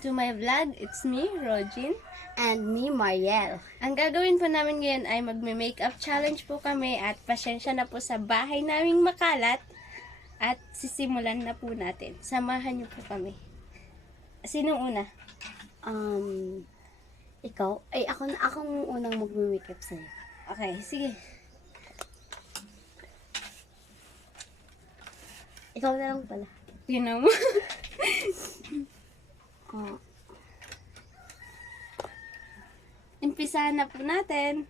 to my vlog. It's me, Rogin. And me, Mariel. Ang gagawin po namin ngayon ay magme-makeup challenge po kami at pasensya na po sa bahay naming makalat at sisimulan na po natin. Samahan niyo po kami. Sinong una? Ikaw? Ay, akong unang mag-makeup sa'yo. Okay, sige. Ikaw na lang pala. Tingnan mo. Oh. Umpisahan na po natin.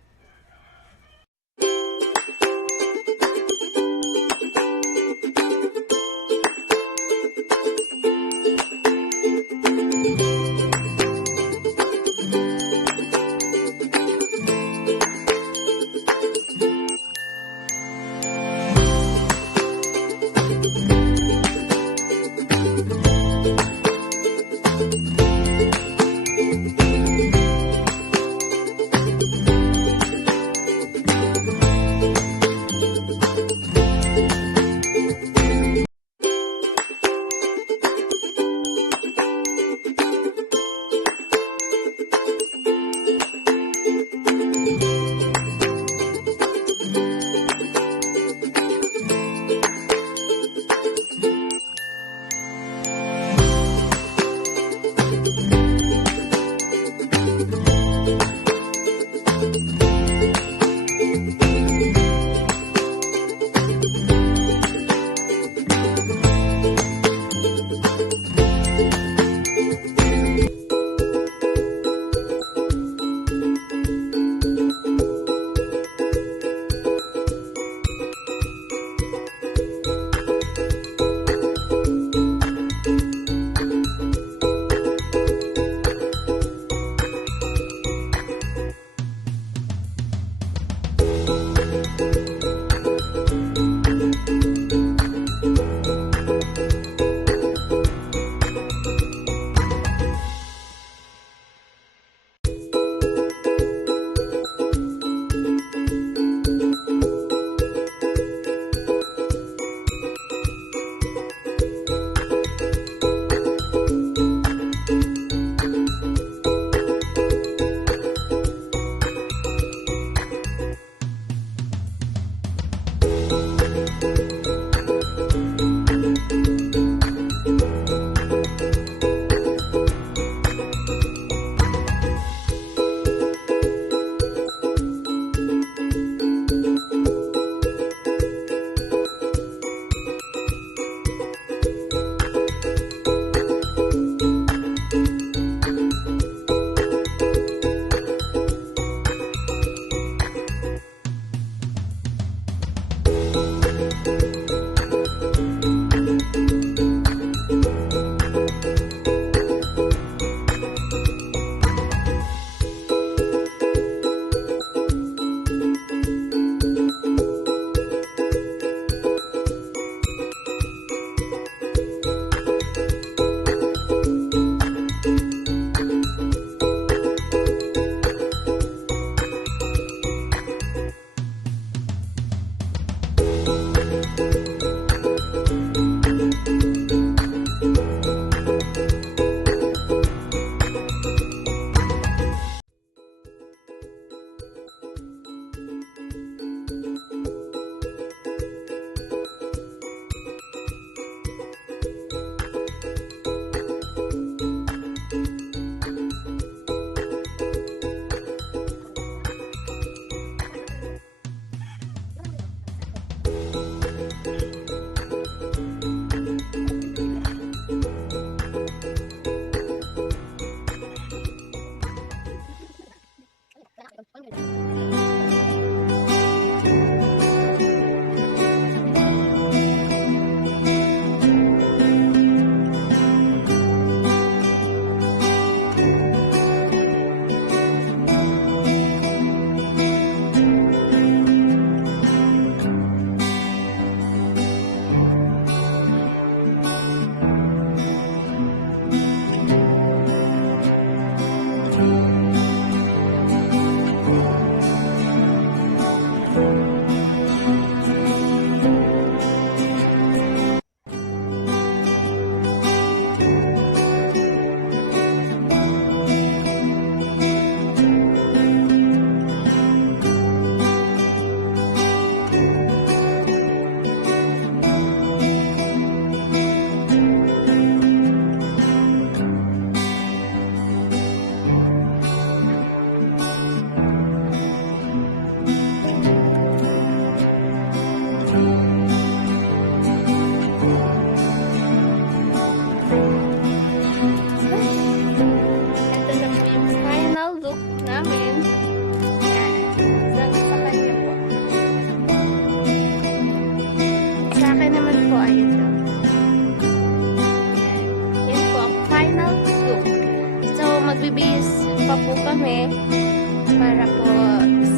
para po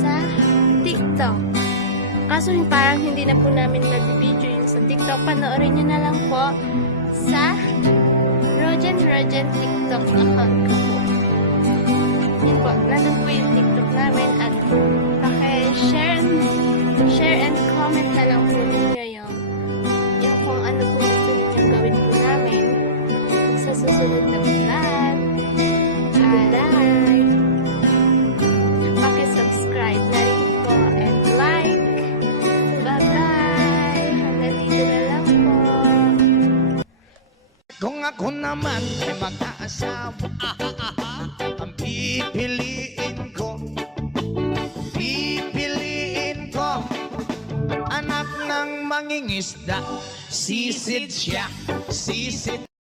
sa TikTok. Kaso parang hindi na po namin nag-video yun sa TikTok. Panoorin nyo na lang po sa Rogen TikTok account ko po. Yun po, nandun po yung TikTok namin at share and comment na lang po ninyo yung kung ano po gusto ninyo gawin po namin sa susunod na vlog. At paki-subscribe na rin po and like. Bye-bye! Hanggang dito na lang po. Kung ako naman ay mag-aasawa, ang pipiliin ko, anak ng mangingisda, sisid siya, sisid